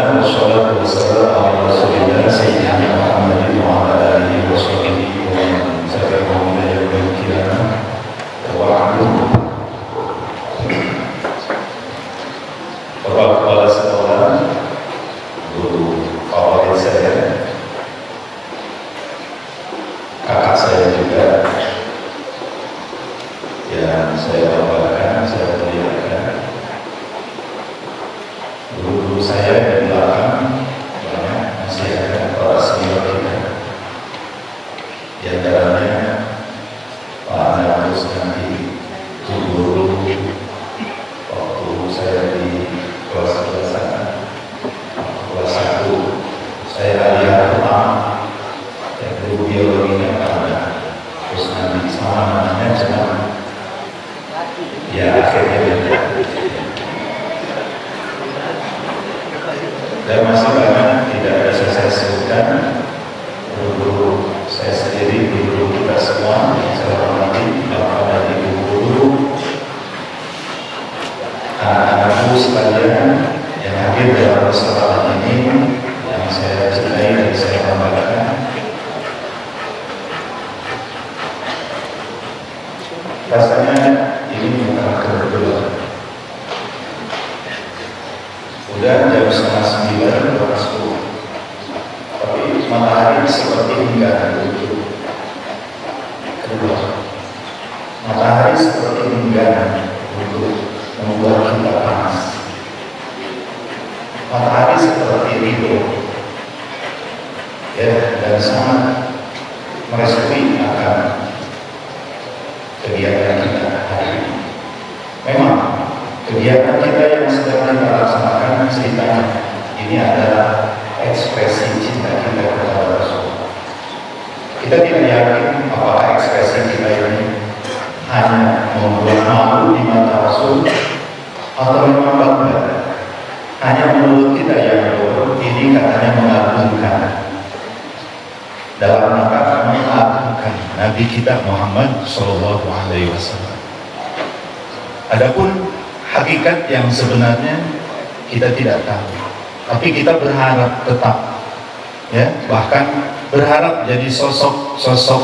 Alhamdulillah, wassalatu wassalamu ala Rasulillah Sayyidina Muhammadin wa ala alihi wa sahbihi wa man tabi'ahum ila yaumil qiyamah. Wa ba'du. Bapak Kepala Sekolah, guru favorit saya, kakak saya juga, yang saya banggakan, saya muliakan. Guru saya di belakang banyak, masih ada para senior kita. Di antaranya Pak Agus nanti guru waktu saya di kelas 1 saya lihat pertama yang guru biologinya ada, terus nanti sama namanya cuma ya akhirnya beda. Dan masih banyak tidak bisa saya sebutkan. Guru saya sendiri, guru kita semua yang saya hormati, Bapak dan Ibu guru, anak-anakku sekalian yang hadir dalam kesempatan ini, yang saya cintai dan saya banggakan. Rasanya ini bukan kebetulan. Udah jam 8:30 kelas 10, tapi matahari seperti enggan untuk keluar. Matahari seperti enggan untuk membuat kita panas. Matahari seperti ridho, ya, dan sangat merestui akan kegiatan kita hari ini. Memang kegiatan kita yang sedang kita laksanakan ceritanya ini adalah ekspresi cinta kita kepada Rasul. Kita tidak yakin apakah ekspresi kita ini hanya membuat malu di mata Rasul atau memang bangga. Hanya menurut kita yang ini katanya mengagungkan dalam rangka mengagungkan Nabi kita Muhammad Sallallahu Alaihi Wasallam. Adapun hakikat yang sebenarnya kita tidak tahu, tapi kita berharap tetap, ya, bahkan berharap jadi sosok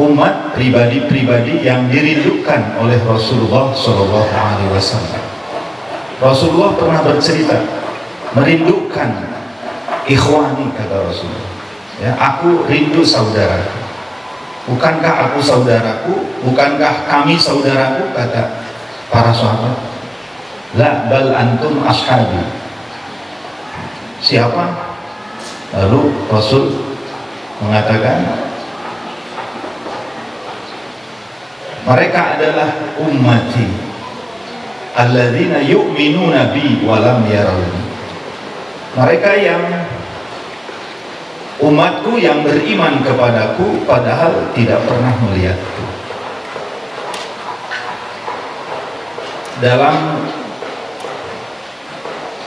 umat pribadi-pribadi yang dirindukan oleh Rasulullah Shallallahu Alaihi Wasallam. Rasulullah pernah bercerita merindukan ikhwani, kata Rasulullah, ya, aku rindu saudaraku. Bukankah aku saudaraku? Bukankah kami saudaraku? Kata para sahabat. La bal antum ashabi. Siapa? Lalu Rasul mengatakan, mereka adalah ummati alladzina yu'minuna bi wa lam yarawni. Mereka yang umatku yang beriman kepadaku padahal tidak pernah melihatku. Dalam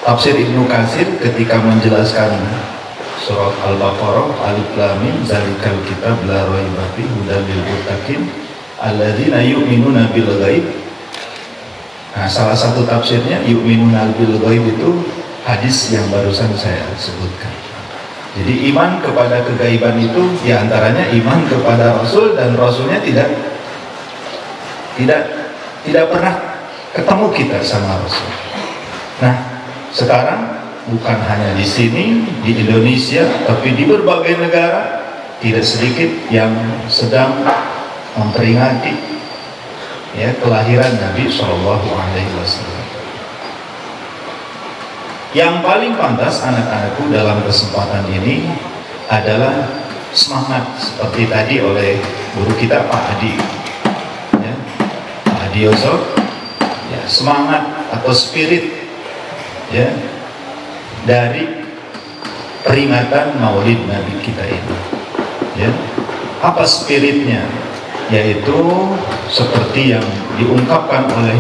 tafsir Ibnu Katsir ketika menjelaskan surat Al-Baqarah, Alif Lam Mim, zalikal kitab la raiba fihi hudal lil muttaqin alladzina yu'minuna bil ghaib. Nah, salah satu tafsirnya yu'minuna bil ghaib itu hadis yang barusan saya sebutkan. Jadi iman kepada kegaiban itu diantaranya iman kepada Rasul, dan Rasulnya tidak pernah ketemu kita sama Rasul. Nah, sekarang bukan hanya di sini di Indonesia, tapi di berbagai negara tidak sedikit yang sedang memperingati, ya, kelahiran Nabi Shallallahu Alaihi Wasallam. Yang paling pantas anak-anakku dalam kesempatan ini adalah semangat seperti tadi oleh guru kita Pak Adi, ya, Pak Adi Yosef, ya, semangat atau spirit, ya, dari peringatan Maulid Nabi kita ini, ya. Apa spiritnya? Yaitu seperti yang diungkapkan oleh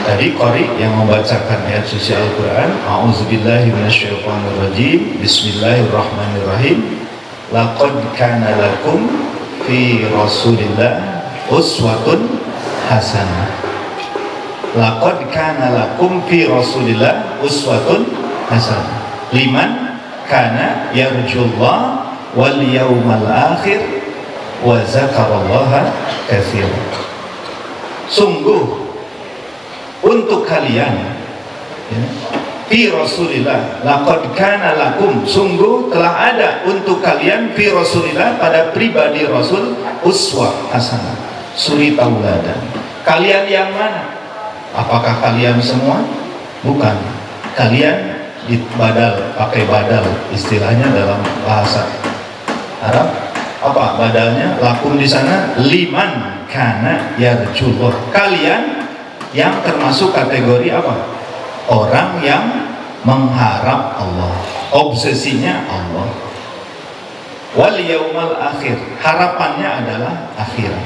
tadi Qori yang membacakan ayat suci Al-Quran, A'udzubillahi minasyaitonirrajim, Bismillahirrahmanirrahim, laqad kana lakum fi Rasulillah uswatun hasanah. laqad kana lakum fi Rasulillah uswatun hasanah liman kana yarjullah wal yawmal akhir wa zakarallaha katsiran. Sungguh untuk kalian, ya, fi Rasulillah, laqad kana lakum, sungguh telah ada untuk kalian fi Rasulillah, pada pribadi Rasul, uswah hasanah, suri tauladan. Kalian yang mana? Apakah kalian semua? Bukan. Kalian badal, pakai badal istilahnya dalam bahasa Arab. Apa badalnya? Lakum di sana liman kana yarjullah. Kalian yang termasuk kategori apa? Orang yang mengharap Allah, obsesinya Allah. Wal yaumal akhir, harapannya adalah akhirat.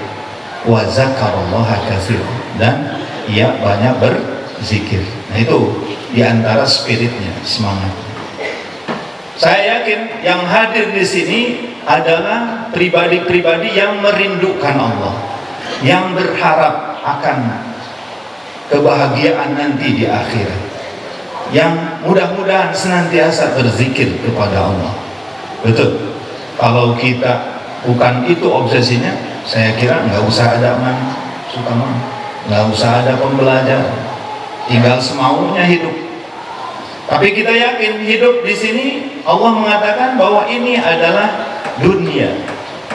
Wa zakarallaha katsiran, dan ia banyak berzikir. Nah, itu diantara spiritnya, semangat. Saya yakin yang hadir di sini adalah pribadi-pribadi yang merindukan Allah, yang berharap akan kebahagiaan nanti di akhirat, yang mudah-mudahan senantiasa berzikir kepada Allah. Betul. Kalau kita bukan itu obsesinya, saya kira nggak usah ada suka nggak usah ada pembelajaran, tinggal semaunya hidup. Tapi kita yakin hidup di sini, Allah mengatakan bahwa ini adalah dunia.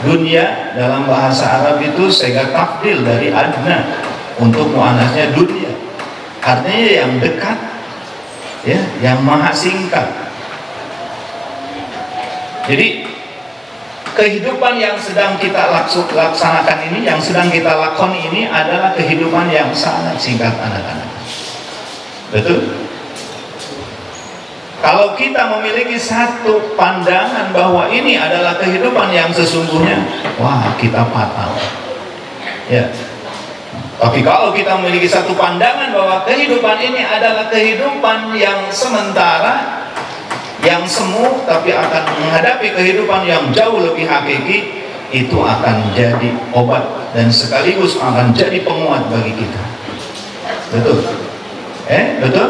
Dunia dalam bahasa Arab itu sega tafdil dari adna, untuk muannasnya dunia, artinya yang dekat, ya, yang maha singkat. Jadi kehidupan yang sedang kita laksanakan ini, yang sedang kita lakoni ini adalah kehidupan yang sangat singkat, anak-anak. Betul? Kalau kita memiliki satu pandangan bahwa ini adalah kehidupan yang sesungguhnya, wah, kita fatal. Ya. Tapi kalau kita memiliki satu pandangan bahwa kehidupan ini adalah kehidupan yang sementara, yang semu, tapi akan menghadapi kehidupan yang jauh lebih hakiki, itu akan jadi obat dan sekaligus akan jadi penguat bagi kita. Betul? Betul?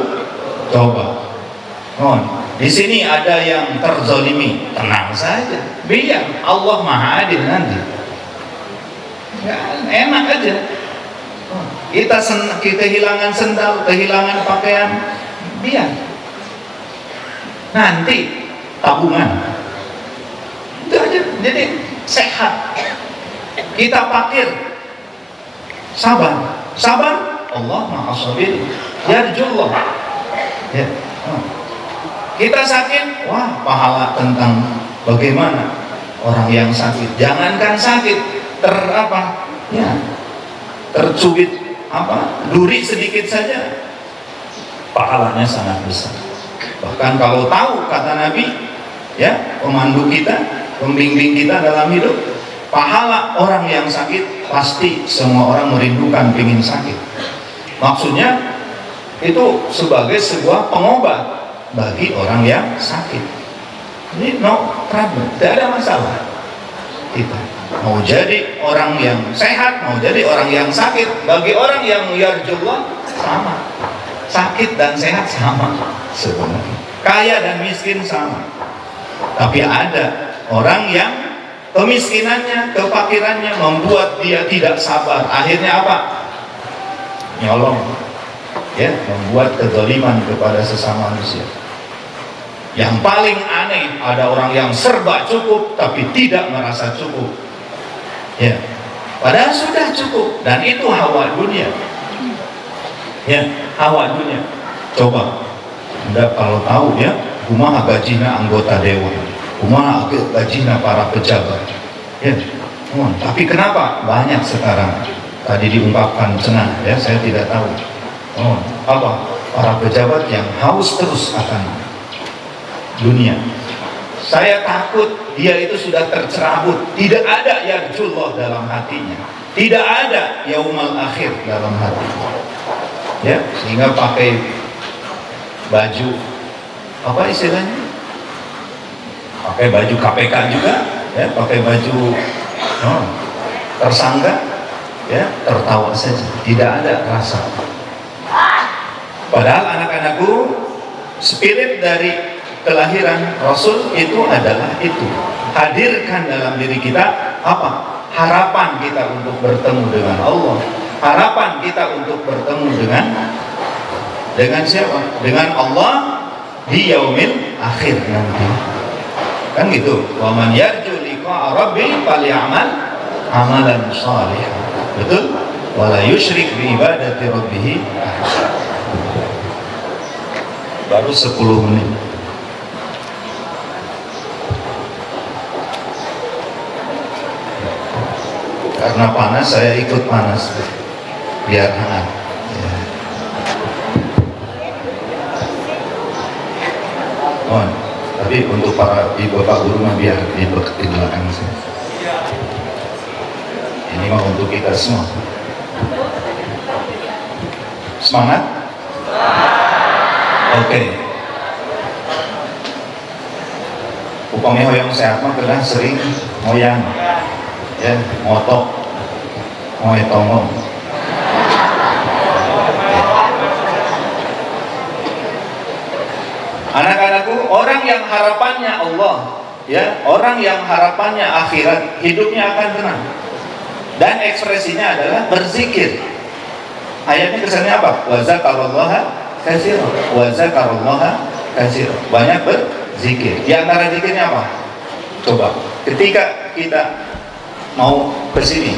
Coba. Di sini ada yang terzolimi, tenang saja, biar Allah Maha Adil nanti. Ya, enak aja. Kita kehilangan sendal, kehilangan pakaian, biar nanti tabungan. Itu aja. Jadi sehat. Kita pakir, sabar, Allah Maha Sabir, yarjullah. Ya. Kita sakit, wah, pahala tentang bagaimana orang yang sakit. Jangankan sakit, tercubit duri sedikit saja, pahalanya sangat besar. Bahkan kalau tahu, kata Nabi, ya, pemandu kita, pembimbing kita dalam hidup, pahala orang yang sakit pasti semua orang merindukan, ingin sakit. Maksudnya itu sebagai sebuah pengobat bagi orang yang sakit. Ini no problem, tidak ada masalah. Kita mau jadi orang yang sehat, mau jadi orang yang sakit, bagi orang yang yarjullah sama, sakit dan sehat sama sebenarnya, kaya dan miskin sama. Tapi ada orang yang kemiskinannya, kefakirannya membuat dia tidak sabar, akhirnya apa? Nyolong, ya, membuat kezaliman kepada sesama manusia. Yang paling aneh, ada orang yang serba cukup tapi tidak merasa cukup, ya, padahal sudah cukup, dan itu hawa dunia, ya, hawa dunia. Coba Anda kalau tahu, ya, kumaha gajina anggota dewan, kumaha gajina para pejabat, ya, tapi kenapa banyak sekarang? Tadi diungkapkan cenah, ya, saya tidak tahu. Para pejabat yang haus terus akan dunia. Saya takut dia itu sudah tercerabut, tidak ada yarjullah dalam hatinya, tidak ada yaumal akhir dalam hatinya, ya, sehingga pakai baju apa istilahnya, pakai baju KPK juga, ya, pakai baju tersangka, ya, tertawa saja, tidak ada rasa. Padahal anak-anakku, spirit dari kelahiran Rasul itu adalah itu. Hadirkan dalam diri kita apa? Harapan kita untuk bertemu dengan Allah. Harapan kita untuk bertemu dengan siapa? Dengan Allah di yaumil akhir nanti. Kan gitu. Wa man yarju liqa'a rabbih falyamal amalan shalihan. Betul? Wala yusyrik bi ibadati rabbih. Baru 10 menit. Karena panas, saya ikut panas biar hangat ya. Oh, tapi untuk para ibu bapak guru mah biar di belakang saya. Ini mah untuk kita semua. Semangat? Oke. Upamanya hoyong sehat mah kena sering moyang ya, motok moe tongong. Anak-anakku, orang yang harapannya Allah ya, orang yang harapannya akhirat, hidupnya akan tenang dan ekspresinya adalah berzikir. Ayatnya kesannya apa? Wa zakarallaha katsiran, wa zakarallaha katsiran, banyak berzikir. Di antara zikirnya apa? Coba, ketika kita mau ke sini,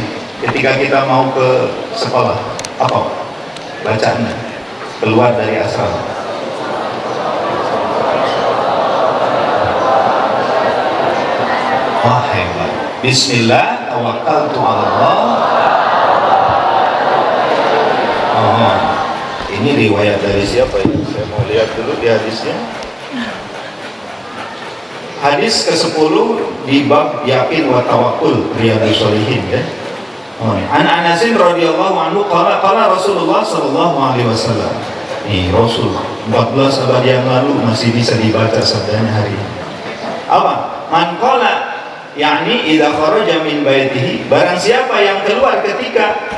ketika kita mau ke sekolah, apa bacaannya? Keluar dari asrama. Wah, hebat. Bismillah, tawakkaltu 'ala Allah. Oh, ini riwayat dari siapa ya? Saya mau lihat dulu di hadisnya. Hadis ke-10 di bab yakin wa tawakkul, Riyadhus Shalihin ya. An Anas radhiyallahu anhu qala Rasulullah sallallahu alaihi wasallam. Nih Rasul 14 abad yang lalu masih bisa dibaca sabdanya hari ini. Apa? Man qala, yakni idza kharaja min baitihi, barang siapa yang keluar ketika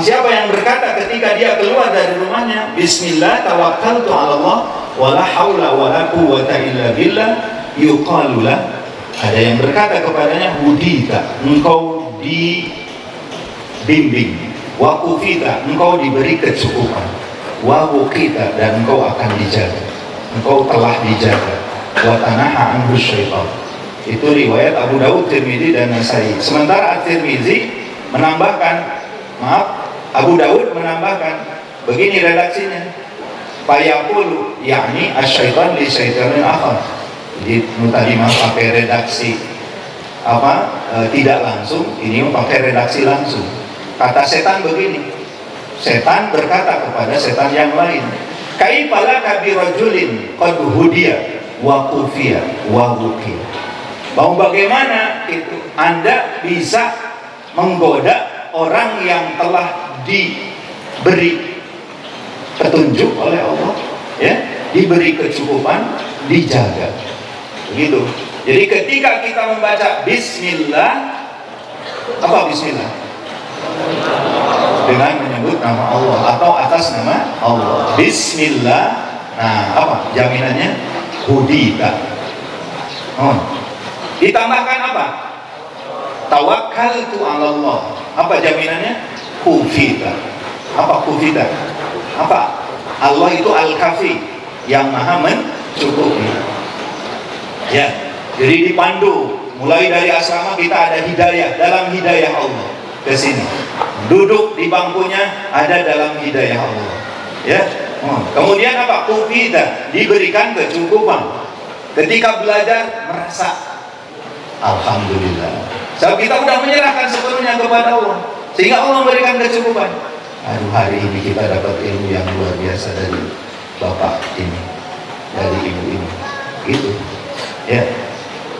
siapa yang berkata ketika dia keluar dari rumahnya, Bismillah tawakkaltu 'ala Allah wala haula wala quwwata illa billah, yuqalulah, ada yang berkata kepadanya, hudita, engkau dibimbing, wa kufita, engkau diberi kecukupan, wa wuqita, dan engkau akan dijaga, engkau telah dijaga, wa tanaha anhu syaitan. Itu riwayat Abu Daud, Tirmidzi dan Nasai. Sementara At-Tirmidzi menambahkan, Abu Daud menambahkan begini redaksinya, fayaqulu, yakni asyaitan li syaitanin akhar. Jadi tadi mah pakai redaksi tidak langsung, ini pakai redaksi langsung. Kata setan begini, setan berkata kepada setan yang lain, kaifala kabirajulin qad hudiya wa kufiya wa wuqiya. Mau bagaimana itu Anda bisa menggoda orang yang telah diberi petunjuk oleh Allah ya, diberi kecukupan, dijaga begitu. Jadi ketika kita membaca Bismillah, apa Bismillah? Dengan menyebut nama Allah atau atas nama Allah. Bismillah. Nah, apa jaminannya? Hudita. Ditambahkan apa? Tawakkaltu 'ala Allah. Apa jaminannya? Kufita. Apa kufita? Apa? Allah itu Al-Kafi, yang maha mencukupi. Ya, jadi dipandu mulai dari asrama kita ada hidayah, dalam hidayah Allah ke sini. Duduk di bangkunya ada dalam hidayah Allah. Ya. Kemudian apa? Kufita, diberikan kecukupan. Ketika belajar merasa alhamdulillah. Sebab kita sudah menyerahkan sepenuhnya kepada Allah, sehingga Allah memberikan kecukupan. Aduh, hari ini kita dapat ilmu yang luar biasa dari bapak ini, dari ibu ini, gitu. Ya.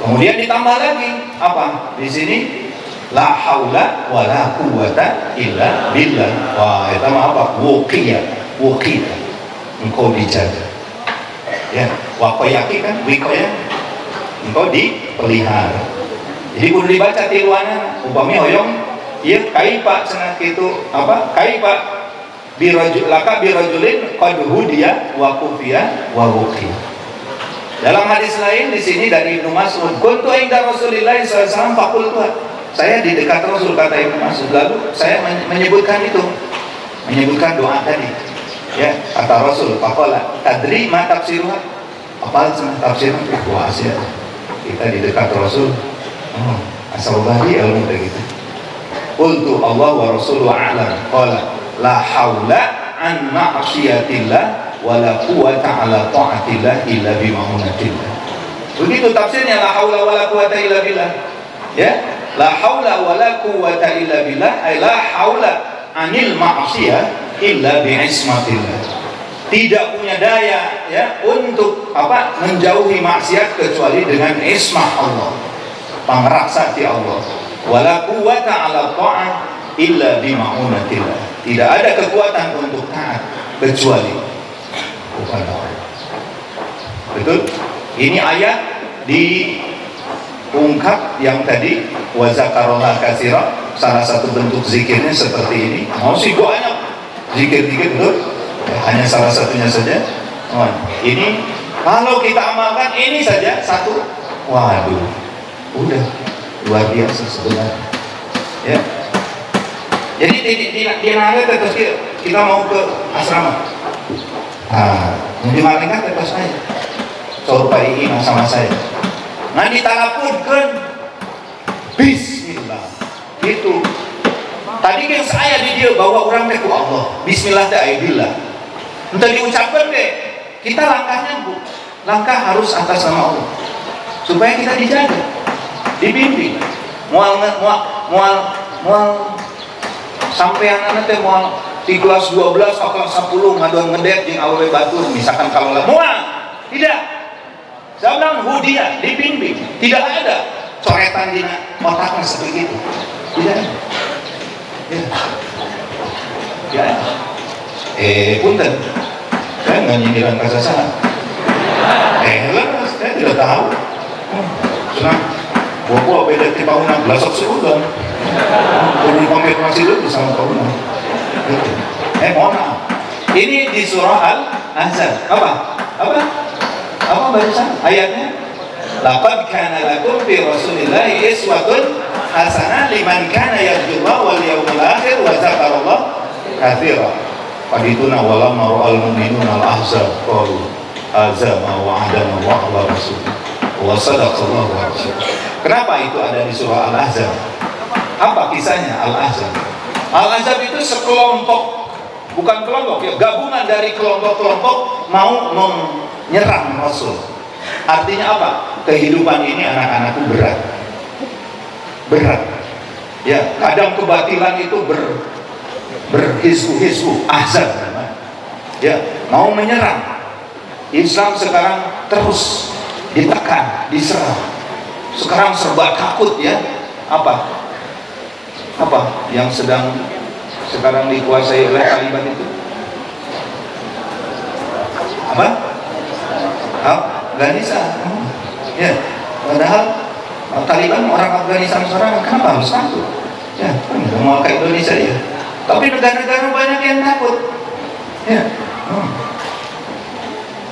Kemudian ditambah lagi apa? Di sini la haula wala quwwata illa billah. Wah, itu apa? Wuqiyah, wuqita. Engkau dijaga. Ya, waqayaki kan, wiqayah. Engkau dipelihara. Jadi kudu dibaca tiluanana, upami hoyong, ya kaipa cenah kitu apa? Kaipa birajulin qad hudiya wa kufiya wa wuqiya. Dalam hadis lain di sini dari Ibnu Mas'ud, kuntu inda Rasulillah sallallahu alaihi wasallam faqultu, saya di dekat Rasul, kata Ibnu Mas'ud, lalu saya menyebutkan doa tadi. Ya, kata Rasul, faqala tadri ma tafsiruha? Apa tafsirnya? Wah, kita di dekat Rasul. Asal bari ilmu begitu. Qultu Allah wa rasuluhu a'lam. Qala la haula an ma'siyatillah wa la quwwata ala ta'atillah illa bi ma'unatillah. Begitu tafsirnya, la haula wa la quwwata illa billah. Ya, la haula wa la quwwata illa billah, ay la haula anil ma'siyah illa bi ismatillah. Tidak punya daya ya untuk menjauhi maksiat kecuali dengan ismah Allah, pangeraksati Allah. Wala quwwata ala ta'ah illa bi ma'unatillah. Tidak ada kekuatan untuk taat kecuali kepada Allah. Betul? Ini ayat diungkap yang tadi wa zakarola katsira, salah satu bentuk zikirnya seperti ini. Masih banyak zikir-zikir, betul? Hanya salah satunya saja. Ini kalau kita amalkan ini saja satu, waduh, udah luar biasa sebenarnya. Ya. Jadi di Naga terus kita mau ke asrama. Di malaikat terus saya. Coba ini sama saya. Nanti talapurkan Bismillah. Itu. Tadi kan saya di dia bawa orang ke Allah. Bismillah ta'ala. Entah diucapkan deh, kita langkahnya langkah harus atas nama Allah, supaya kita dijaga, dibimbing. Mual sampai anak-anak mual di kelas 12 atau kelas 10 ngaduan ngedet jeung awewe batur, misalkan kalau lah mual, tidak. Saya bilang hudia, dibimbing. Tidak ada coretan di otaknya seperti itu. Tidak ada. Ya. Punten, saya nggak nyindiran kasasana. Saya tidak tahu. Senang, gua beda di tahunan belasok sebulan. Belum konfirmasi dulu sama tahunan. Mohon maaf. Ini di surah Al-Ahzab. Apa barusan ayatnya? Laqad kana lakum fi Rasulillahi iswatun hasanah liman kana yarjullaha wal yawmal akhir wa dzakarallaha katsiran. Padituna wala mar'al mu'minun al-ahzab qalu azama wa adana wa ala rasul wa sadaqallahu wa rasul. Kenapa itu ada di surah Al-Ahzab? Apa kisahnya Al-Ahzab? Al-Ahzab itu sekelompok, bukan kelompok ya, gabungan dari kelompok-kelompok mau menyerang Rasul. Artinya apa? Kehidupan ini anak-anakku berat ya, kadang kebatilan itu berhisbu-hisbu, ahzab ya, mau menyerang Islam. Sekarang terus ditekan, diserang, sekarang serba takut ya. Apa yang sekarang dikuasai oleh Taliban itu? Afghanistan ya, padahal Taliban orang Afghanistan sekarang, kenapa harus takut ya? Mau ke Indonesia ya, tapi negara-negara banyak yang takut ya.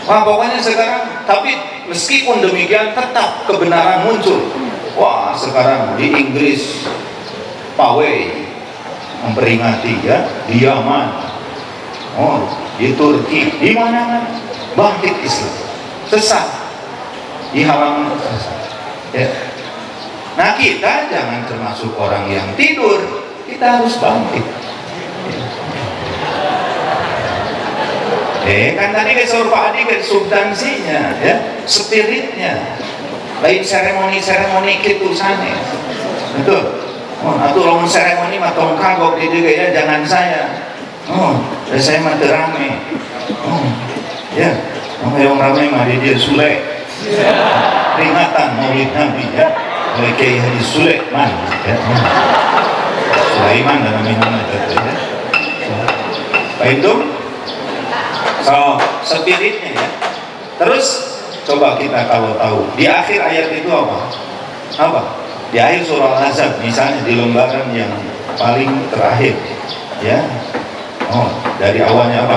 Wah, pokoknya sekarang, tapi meskipun demikian tetap kebenaran muncul. Wah, sekarang di Inggris pawai memperingati ya, di Yaman, di Turki, di mana-mana bangkit Islam, sesat di halaman ya. Nah, kita jangan termasuk orang yang tidur, kita harus bangkit. Kan tadi ke surah Adi ke substansinya ya, spiritnya. Lain seremoni gitu sana. Betul. Atau lamun seremoni mah tong kagok di dia ya, jangan saya. Saya mah terame. Ya, yang ramai mah dia Sule. Peringatan Maulid Nabi ya. Oleh Kiai Haji Sulaiman ya. Sulaiman dan namanya ya. Itu so, spiritnya ya. Terus coba kita kalau tahu di akhir ayat itu apa? Di akhir surah Al-Ahzab, misalnya di lembaran yang paling terakhir ya, Oh, dari awalnya apa?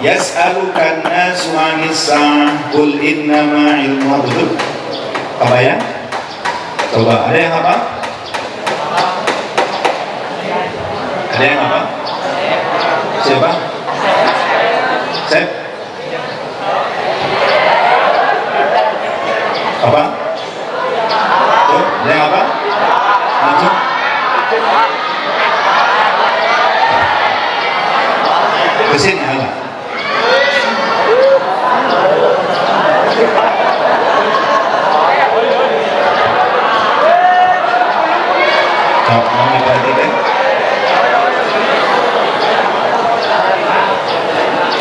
Yas'alukan nasu 'anis sa'ah qul innama 'ilmuha, betul? Apa ya? Coba, ada yang apa? Ada yang apa? Siapa? Sep? Apa? Tuh, ada yang apa? Lanjut. Kesini Allah. Mau diperhatikan?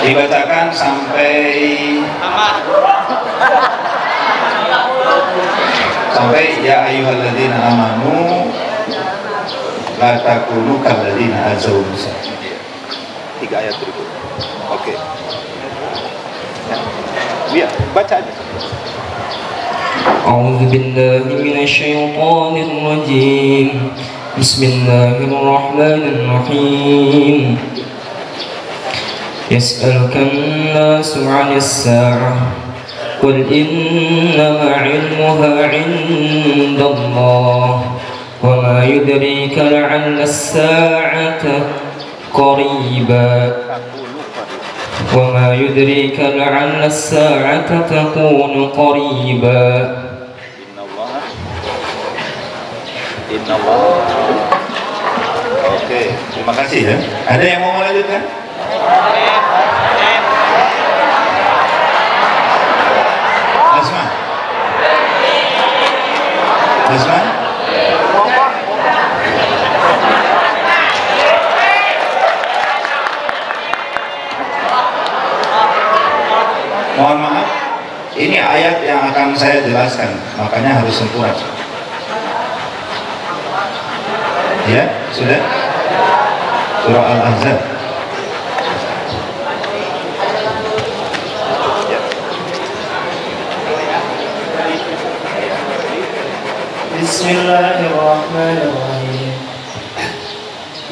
Dibacakan sampai ya ayyuhalladzina amanu la takunu kalladzina azaw Musa. 3 ayat berikut. Oke. Ya, baca aja. أعوذ بالله من الشيطان الرجيم بسم الله الرحمن الرحيم يسألك الناس عن الساعة قل إنما علمها عند الله وما يدريك لعل الساعة قريبا وما يدريك لعل الساعة تكون قريبا. Inna Allah. Oke, terima kasih ya. Ada yang mau melanjutkan? Asma? Asma? Mohon maaf, ini ayat yang akan saya jelaskan, makanya harus sempurna. Ya, sudah? Surah Al-Ahzab. Bismillahirrahmanirrahim.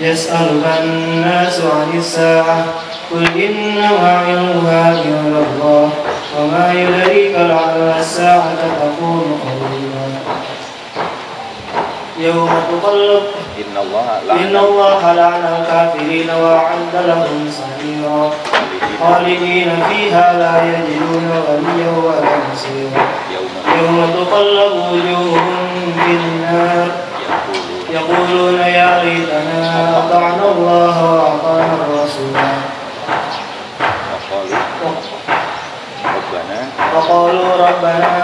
Yas'alukan nasu 'anis sa'ah qul innama 'ilmuha 'indallah wa ma yudrika la'alla as-sa'ata takunu qariban. يوم تقلب إن الله لعن الكافرين وأعد لهم سعيرا خالدين فيها لا يجدون وليا ولا نصيرا يوم تقلب وجوههم في النار يقولون يا ليتنا أطعنا الله وأطعنا الرسول وقالوا ربنا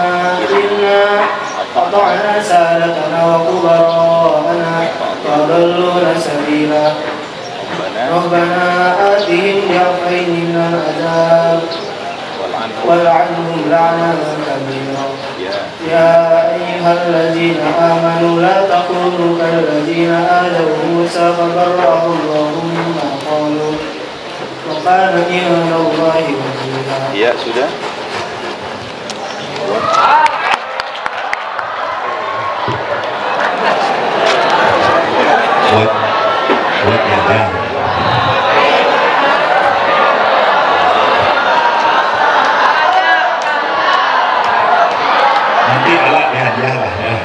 إنا أطعنا سادتنا وكبراءنا فأضلونا سبيلا ربنا آتهم ضعفين من العذاب والعنهم لعنا كبيرا يا أيها الذين آمنوا لا تكونوا كالذين آذوا موسى فبرأه الله مما قالوا وكان عند الله وكيلا. Ya, sudah. Buat ya. Nanti alat ya hadiah lah ya.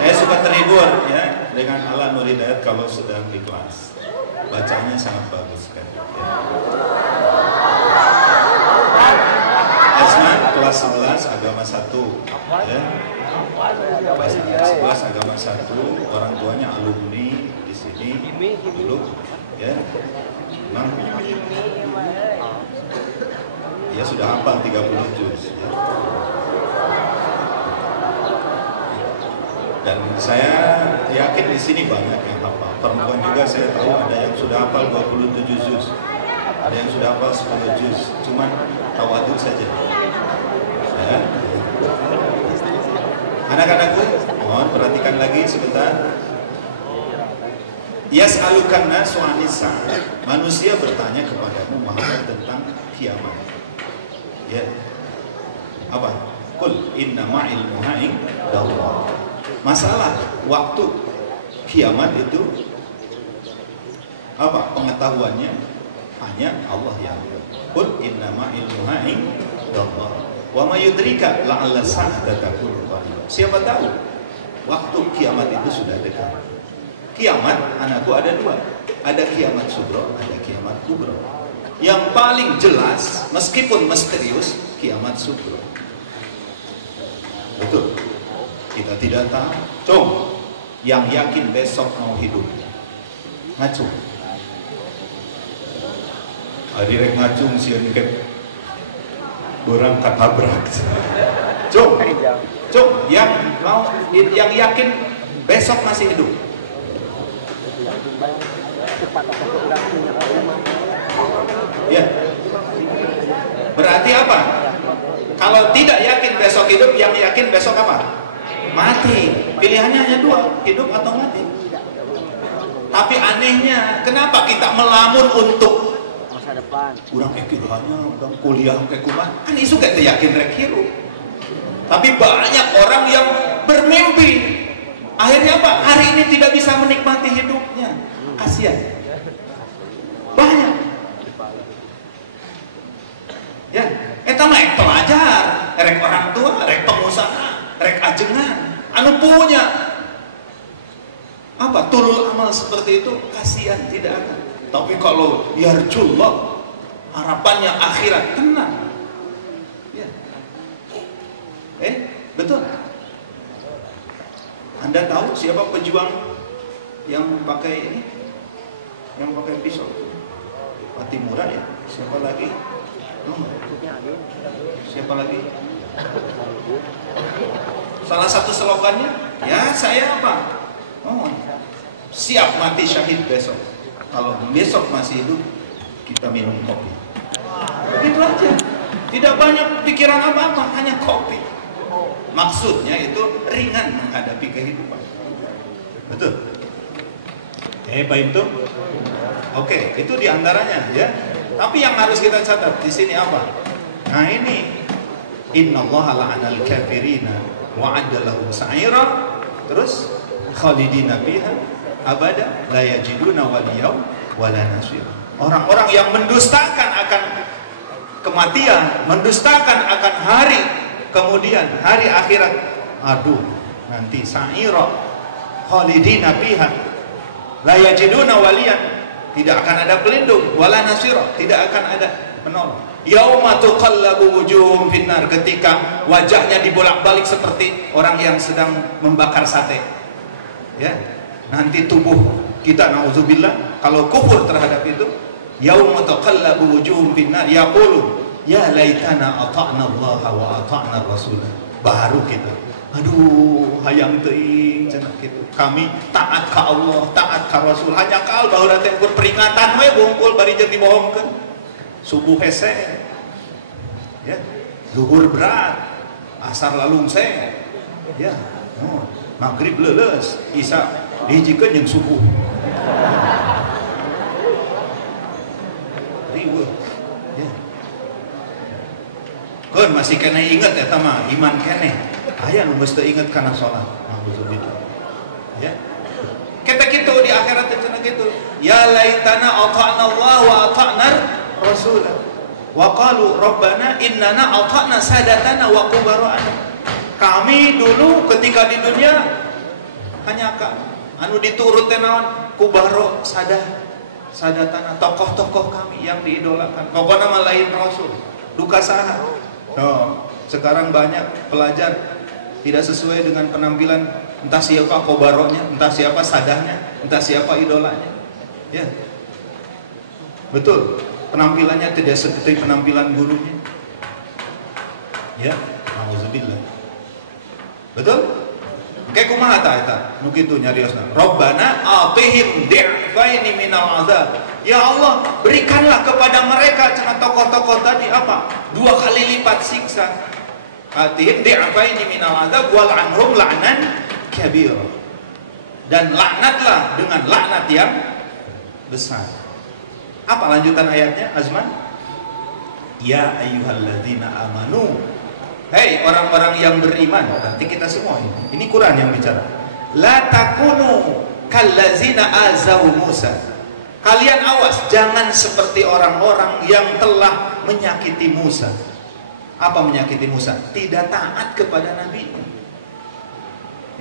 Saya suka terhibur ya dengan Ala Nur Hidayat kalau sedang di kelas. Bacanya sangat bagus kan. Ya. Asma kelas 11 agama 1 ya. Kelas 11 agama 1, orang tuanya alumni di sini dulu ya. Memang dia sudah hafal 30 juz ya. Dan saya yakin di sini banyak yang hafal. Perempuan juga saya tahu ada yang sudah hafal 27 juz. Ada yang sudah hafal 10 juz. Cuman tawadhu saja. Ya. Anak-anakku, mohon perhatikan lagi sebentar. Yas'alukan nasu 'anis sa'ah. Manusia bertanya kepadamu Muhammad tentang kiamat. Ya. Apa? Qul innama ilmuha indallah. Masalah waktu kiamat itu apa pengetahuannya hanya Allah yang qul innama ilmuha indallah wa ma yudrika la'alla sa'ata takunu qariba. Siapa tahu waktu kiamat itu sudah dekat. Kiamat anakku ada dua, ada kiamat sugro, ada kiamat kubro. Yang paling jelas meskipun misterius kiamat sugro. Betul, kita tidak tahu. Cung, yang yakin besok mau hidup ngacung. Hari rek ngacung sieun ke orang katabrak. Cung, yang yakin besok masih hidup. Ya. Berarti apa? Kalau tidak yakin besok hidup, yang yakin besok apa? Mati. Pilihannya hanya dua, hidup atau mati. Tapi anehnya, kenapa kita melamun untuk masa depan? Urang hanya urang kuliah ke kumaha. Kan isu kita yakin rek hirup. Tapi banyak orang yang bermimpi. Akhirnya apa? Hari ini tidak bisa menikmati hidupnya. Kasihan. Banyak. Ya, eta mah pelajar, rek orang tua, rek pengusaha, rek ajengan, anu punya apa tulul amal seperti itu kasihan tidak akan. Tapi kalau yarjullah harapannya akhirat tenang. Ya. Betul. Anda tahu siapa pejuang yang pakai ini? Yang pakai pisau? Pati Murad ya? Siapa lagi? Siapa lagi? Salah satu slogannya, ya saya apa? Siap mati syahid besok. Kalau besok masih hidup, kita minum kopi. Begitu aja. Tidak banyak pikiran apa-apa, hanya kopi. Maksudnya itu ringan menghadapi kehidupan. Betul? Pak itu? Oke, itu diantaranya ya. Tapi yang harus kita catat di sini apa? Nah ini, innallaha la'anal kafirina wa'adda lahum sa'ira, terus khalidina fiha abada la yajiduna waliyaw wala nasir. Orang-orang yang mendustakan akan kematian, mendustakan akan hari kemudian hari akhirat, aduh nanti sa'ira khalidina fiha la yajiduna waliyan, tidak akan ada pelindung, wala nasira, tidak akan ada penolong. Yauma tuqallabu wujuhum finnar, ketika wajahnya dibolak-balik seperti orang yang sedang membakar sate. Ya, nanti tubuh kita naudzubillah kalau kufur terhadap itu, yauma tuqallabu wujuhum finnar yaqulu ya laitana ata'na Allah wa ata'na Rasul. Baru kita, aduh hayang teuing cenah kitu. Kami taat ka Allah, taat ka Rasul. Hanya kal baheula teh peringatan we bungkul bari jeung dibohongkeun. Subuh hese. Ya. Zuhur berat, asar lalungse. Ya. Maghrib leuleus, isya dihijikeun jeung subuh. Riweuh. Ya. Keun masih kena inget eta mah iman keneh. Aya nu geus teu inget kana salat. Alhamdulillah. Ya. Kita kitu di akhirat teh cenah kitu. Ya laitana ata'na Allah wa ata'na Rasul. Wa qalu rabbana innana ata'na sadatana wa kubara'ana. Kami dulu ketika di dunia hanya anu diturut teh naon? Kubaro sadatana, tokoh-tokoh kami yang diidolakan. Pokokna mah lain Rasul. Duka saha? Sekarang banyak pelajar tidak sesuai dengan penampilan, entah siapa kobaronya, entah siapa sadahnya, entah siapa idolanya. Ya, betul. Penampilannya tidak seperti penampilan gurunya. Ya, auzubillah. Betul? Kayak kumaha eta? Nu kitu nyariosna. Rabbana atihim di'faini minal azab. Ya Allah, berikanlah kepada mereka cenah tokoh-tokoh tadi apa? 2 kali lipat siksa. Atihim di'faini minal azab wal anhum la'nan kabir. Dan laknatlah dengan laknat yang besar. Apa lanjutan ayatnya, Azman? Ya ayyuhalladzina amanu. Hei orang-orang yang beriman, nanti kita semua ini Quran yang bicara. La takunu kallazina azau Musa. Kalian awas, jangan seperti orang-orang yang telah menyakiti Musa. Apa menyakiti Musa? Tidak taat kepada Nabi.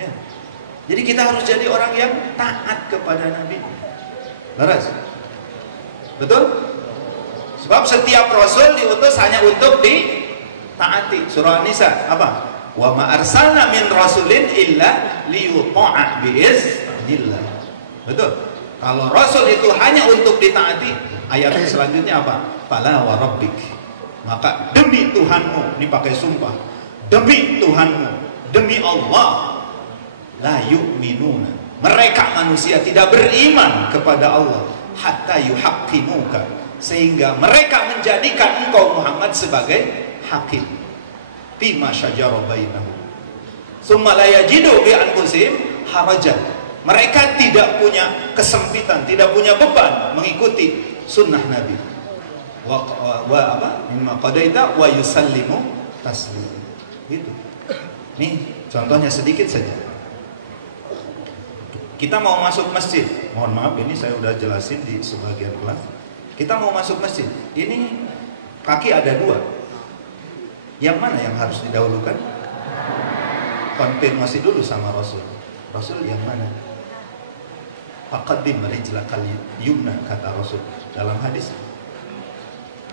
Ya. Jadi kita harus jadi orang yang taat kepada Nabi. Laras? Betul? Sebab setiap Rasul diutus hanya untuk ditaati. Surah An-Nisa apa? Wa ma arsalna min rasulin illa liyuta'a bi'iznillah. Betul? Kalau Rasul itu hanya untuk ditaati, ayat selanjutnya apa? Fala wa rabbik. Maka demi Tuhanmu, ini pakai sumpah. Demi Tuhanmu, demi Allah, la yu'minuna. Mereka manusia tidak beriman kepada Allah hatta yuhaqqimuka, sehingga mereka menjadikan engkau Muhammad sebagai hakim. Bima syajara bainahum. Tsumma la yajidu bi anfusihim harajan. Mereka tidak punya kesempitan, tidak punya beban mengikuti sunnah Nabi. Mimma qadaita wa yusallimu taslim. Gitu. Nih contohnya sedikit saja. Kita mau masuk masjid. Mohon maaf, ini saya udah jelasin di sebagian kelas. Kita mau masuk masjid. Ini kaki ada dua. Yang mana yang harus didahulukan? Konfirmasi dulu sama Rasul. Rasul yang mana? Faqaddim rijlakal yumna, kata Rasul dalam hadis.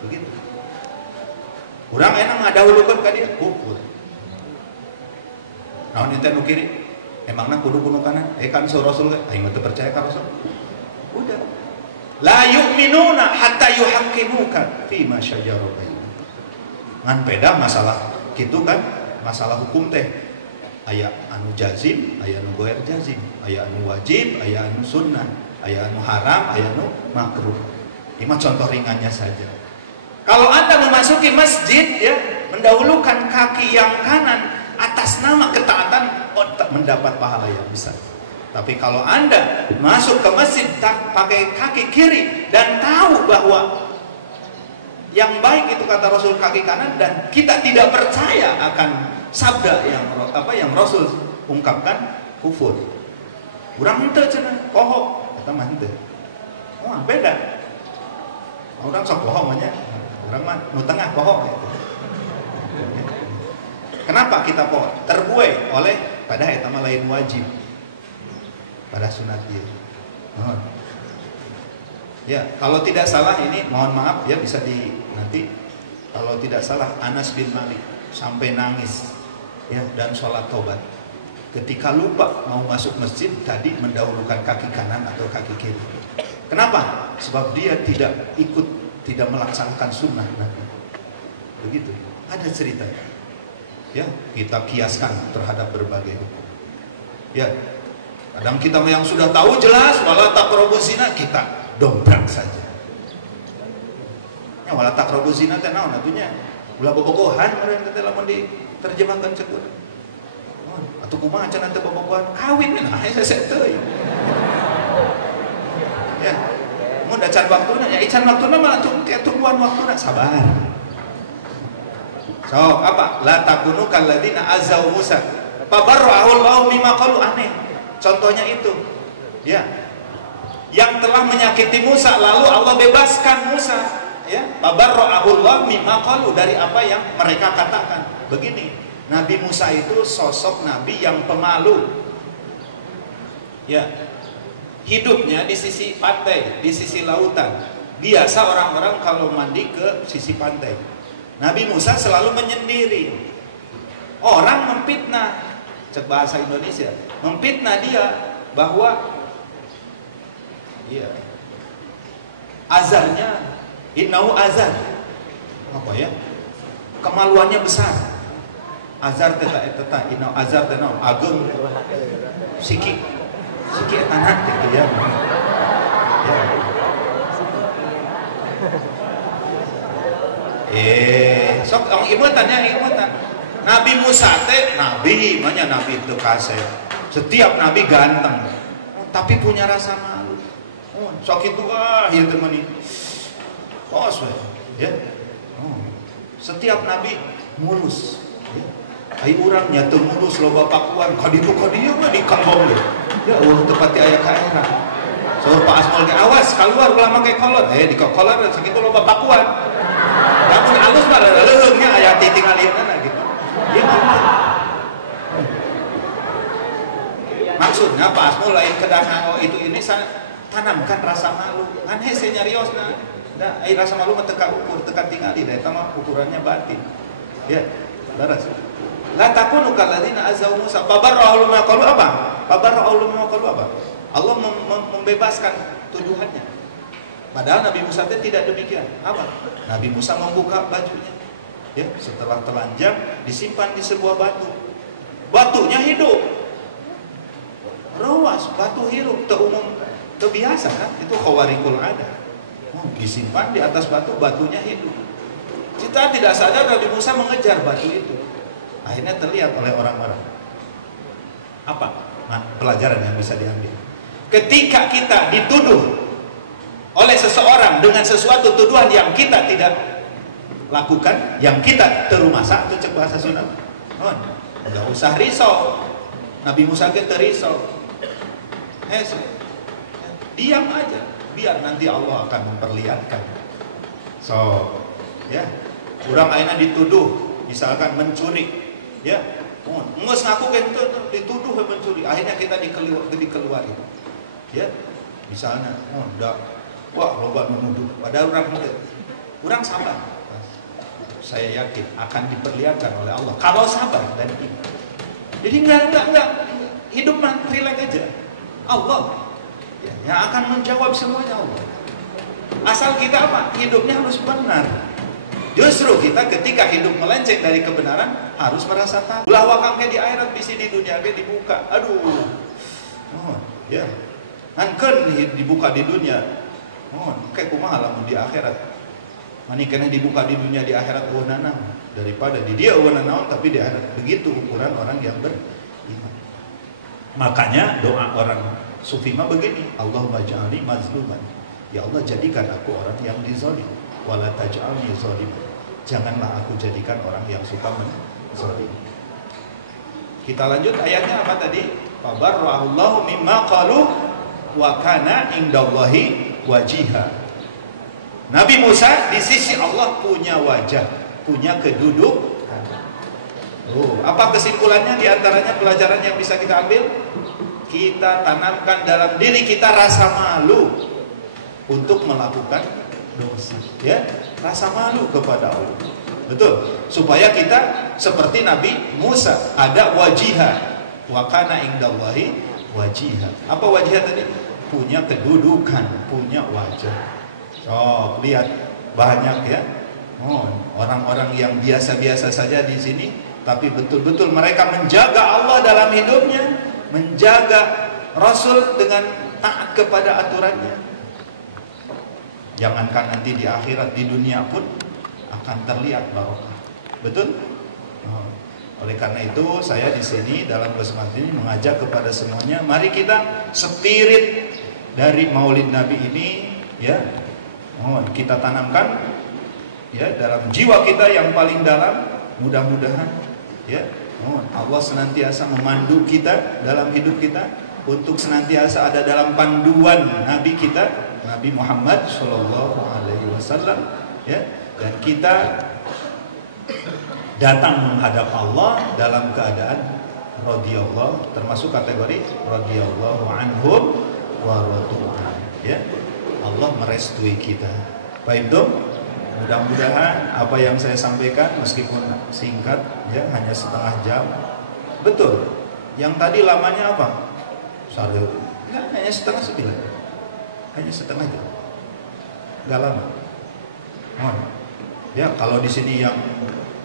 Begitu. Urang enak ngadahulukeun ka dia kufur. Naon ente nu kiri? Emangna kudu kanan? Kan so Rasul ge aing mah teu percaya ka Rasul. Udah. La yu'minuna hatta yuhaqqimuka fi ma syajara bainahum. Ngan beda masalah kitu kan, masalah hukum teh. Aya anu jazim, aya anu goer jazim, aya anu wajib, aya anu sunnah, aya anu haram, aya anu makruh. Ini mah contoh ringannya saja. Kalau Anda memasuki masjid, ya, mendahulukan kaki yang kanan atas nama ketaatan, mendapat pahala yang besar. Tapi kalau Anda masuk ke masjid pakai kaki kiri dan tahu bahwa yang baik itu kata Rasul kaki kanan, dan kita tidak percaya akan sabda yang Rasul ungkapkan, kufur. Urang henteu cenah poho, eta mah henteu. Oh, beda. Urang sok poho mah nya. Urang mah nu tengah poho gitu. Kenapa kita poho? Terbuai oleh pada eta mah lain wajib. Pada sunat dia. Mohon. Ya, kalau tidak salah ini mohon maaf ya, bisa nanti kalau tidak salah Anas bin Malik sampai nangis ya, dan sholat tobat ketika lupa mau masuk masjid tadi mendahulukan kaki kanan atau kaki kiri. Kenapa? Sebab dia tidak melaksanakan sunnah Nabi. Begitu. Ada ceritanya. Ya, kita kiaskan terhadap berbagai hukum. Ya, kadang kita yang sudah tahu jelas wala taqrabuz zina, kita dobrak saja. Ya, wala taqrabuz zina teh naon atunya? Ulah bobogohan meureun teh lamun diterjemahkan cek urang. Oh, atuh kumaha cenah teh bobogohan? Kawin nah hese teuy. Ya. Mun da can waktuna, ya ican waktuna mah tungguan waktuna, sabar. So, apa? La takunu kalladzina azau Musa. Fabarra'ahu Allahu mimma qalu, aneh. Contohnya itu. Ya. Yang telah menyakiti Musa lalu Allah bebaskan Musa. Ya, tabarra'ahu Allah mimma qalu, dari apa yang mereka katakan. Begini, Nabi Musa itu sosok nabi yang pemalu. Ya. Hidupnya di sisi pantai, di sisi lautan. Biasa orang-orang kalau mandi ke sisi pantai. Nabi Musa selalu menyendiri. Orang memfitnah, cek bahasa Indonesia, memfitnah dia bahwa azarnya innahu azar. Apa ya? Kemaluannya besar. Azar teta innahu azar tena ageng siki tanah gitu ya. Sok imutan. Nabi Musa teh nabi, makanya nabi itu kasep. Setiap nabi ganteng, tapi punya rasa malu. Oh, sok itu ya teman ini. Oh, ya. Oh. Setiap nabi mulus. Ya. Ai urang nya teu mulus loba pakuan, kaditu kadieu mah di kambong. Ya tepat di ayat kaera. So Pak Asmol ke awas keluar ulama kayak kolor. Di kolor segitu loba pakuan. Kamu halus pada leungnya ayat tinggal lieunan gitu. Dia maksudnya Pak Asmul lain kedangan itu ini saya tanamkan rasa malu. Kan hese nyariosna. Da rasa malu mah teka ukur, teka tingali da eta mah ukurannya batin. Ya, laras. La takunu kalladzina azau Musa. Fabarra'u mimma qalu apa? Fabarra'u mimma qalu apa? Allah membebaskan tuduhannya. Padahal Nabi Musa tidak demikian. Apa? Nabi Musa membuka bajunya. Ya, setelah telanjang disimpan di sebuah batu. Batunya hidup. Rawas, batu hidup, umum, biasa kan? Itu khawarikul ada. Disimpan di atas batu, batunya hidup. Kita tidak sadar Nabi Musa mengejar batu itu. Akhirnya terlihat oleh orang-orang. Apa? Nah, pelajaran yang bisa diambil. Ketika kita dituduh oleh seseorang dengan sesuatu tuduhan yang kita tidak lakukan, yang kita terumasa, itu cek bahasa Sunda. Nggak usah risau. Nabi Musa kita risau. Diam aja, biar nanti Allah akan memperlihatkan. So, ya, kurang aina dituduh, misalkan mencuri. Ya, ngus ngaku gitu dituduh mencuri, akhirnya kita dikeluarin. Ya, misalnya, wah loba menuduh, padahal orang sabar. Saya yakin akan diperlihatkan oleh Allah kalau sabar dan iman. Jadi enggak hidup mah relax aja. Allah ya, yang akan menjawab semuanya Allah. Asal kita apa? Hidupnya harus benar. Justru kita ketika hidup melenceng dari kebenaran harus merasa takut. Ulah wakangnya di akhirat bisa di dunia ge dibuka. Aduh. Ya. Hankeun dibuka di dunia. Kayak kumaha lamun di akhirat. Mani kena dibuka di dunia, di akhirat eueuh daripada di dia eueuh naon tapi di akhirat. Begitu ukuran orang yang beriman. Makanya doa orang sufi mah begini, Allahumma ja'alni mazluman. Ya Allah, jadikan aku orang yang dizalim. Wala taj'alni zaliman. Janganlah aku jadikan orang yang suka menzalim. Kita lanjut ayatnya apa tadi? Fabarra'allahu mimma qalu wa kana indallahi wajiha. Nabi Musa di sisi Allah punya wajah, punya kedudukan. Apa kesimpulannya? Di antaranya pelajaran yang bisa kita ambil, kita tanamkan dalam diri kita rasa malu untuk melakukan dosa, ya, rasa malu kepada Allah. Betul, supaya kita seperti Nabi Musa, ada wajihah, wa kana indallahi wajihah. Apa wajihah tadi? Punya kedudukan, punya wajah. Lihat banyak ya, orang-orang yang biasa-biasa saja di sini, tapi betul-betul mereka menjaga Allah dalam hidupnya, menjaga Rasul dengan taat kepada aturannya. Jangankan nanti di akhirat, di dunia pun akan terlihat barokah. Betul? Oleh karena itu saya di sini dalam kesempatan ini mengajak kepada semuanya, mari kita spirit dari Maulid Nabi ini, ya, kita tanamkan, ya, dalam jiwa kita yang paling dalam. Mudah-mudahan, ya, Allah senantiasa memandu kita dalam hidup kita untuk senantiasa ada dalam panduan Nabi kita, Nabi Muhammad Shallallahu Alaihi Wasallam, ya, dan kita datang menghadap Allah dalam keadaan radhiyallahu, termasuk kategori radhiyallahu anhum wa radu an, ya. Allah merestui kita. Baik dong, mudah-mudahan apa yang saya sampaikan meskipun singkat, ya, hanya setengah jam. Betul, yang tadi lamanya apa? Hanya setengah 9, hanya setengah jam, nggak lama. Ya, kalau di sini yang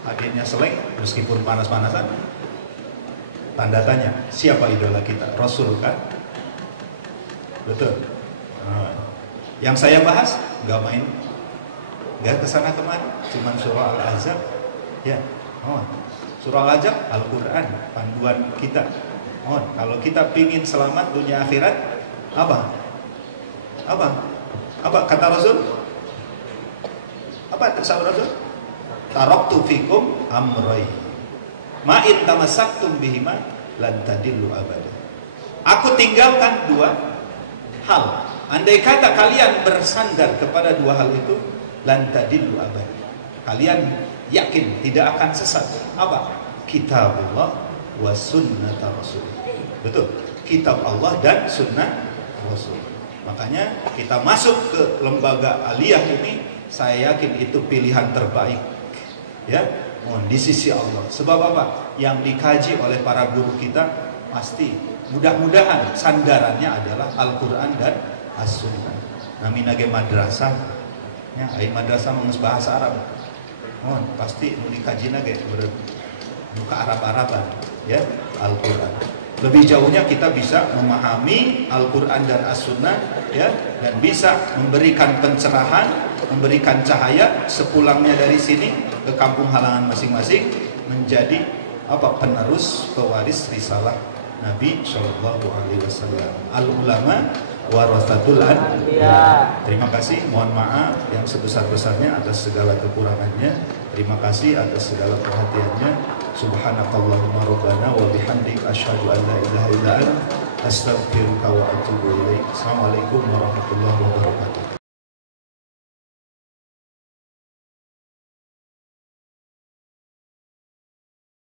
akhirnya seleng meskipun panas-panasan, tanda tanya, siapa idola kita? Rasul kan? Betul. Yang saya bahas nggak main, nggak kesana kemari, cuman surah Al-Ahzab, ya. Surah Al-Ahzab, Al-Quran, panduan kita. Kalau kita pingin selamat dunia akhirat, apa kata Rasul? Apa sabda Rasul? Taraktu fikum amrai ma in tamassaktum bihima lan tadillu abada. Aku tinggalkan dua hal. Andai kata kalian bersandar kepada dua hal itu, lan tadillu abad. Kalian yakin tidak akan sesat. Apa? Kitabullah wa sunnat Rasul. Betul. Kitab Allah dan sunnah Rasul. Makanya kita masuk ke lembaga aliyah ini, saya yakin itu pilihan terbaik. Ya, di sisi Allah. Sebab apa? Yang dikaji oleh para guru kita pasti mudah-mudahan sandarannya adalah Al-Quran dan As-Sunnah. Naminage madrasah, ya, madrasah mengus bahasa Arab. Pasti mau dikaji nage muka Arab-Araban, ya, Al-Quran. Lebih jauhnya kita bisa memahami Al-Quran dan As-Sunnah, ya, dan bisa memberikan pencerahan, memberikan cahaya sepulangnya dari sini ke kampung halaman masing-masing, menjadi penerus pewaris risalah Nabi Shallallahu Alaihi Wasallam. Al ulama warasatul anbiya. Terima kasih, mohon maaf yang sebesar-besarnya atas segala kekurangannya. Terima kasih atas segala perhatiannya. Subhanakallahumma rabbana wa bihamdik asyhadu an la ilaha illa anta astaghfiruka wa atubu ilaik. Assalamualaikum warahmatullahi wabarakatuh.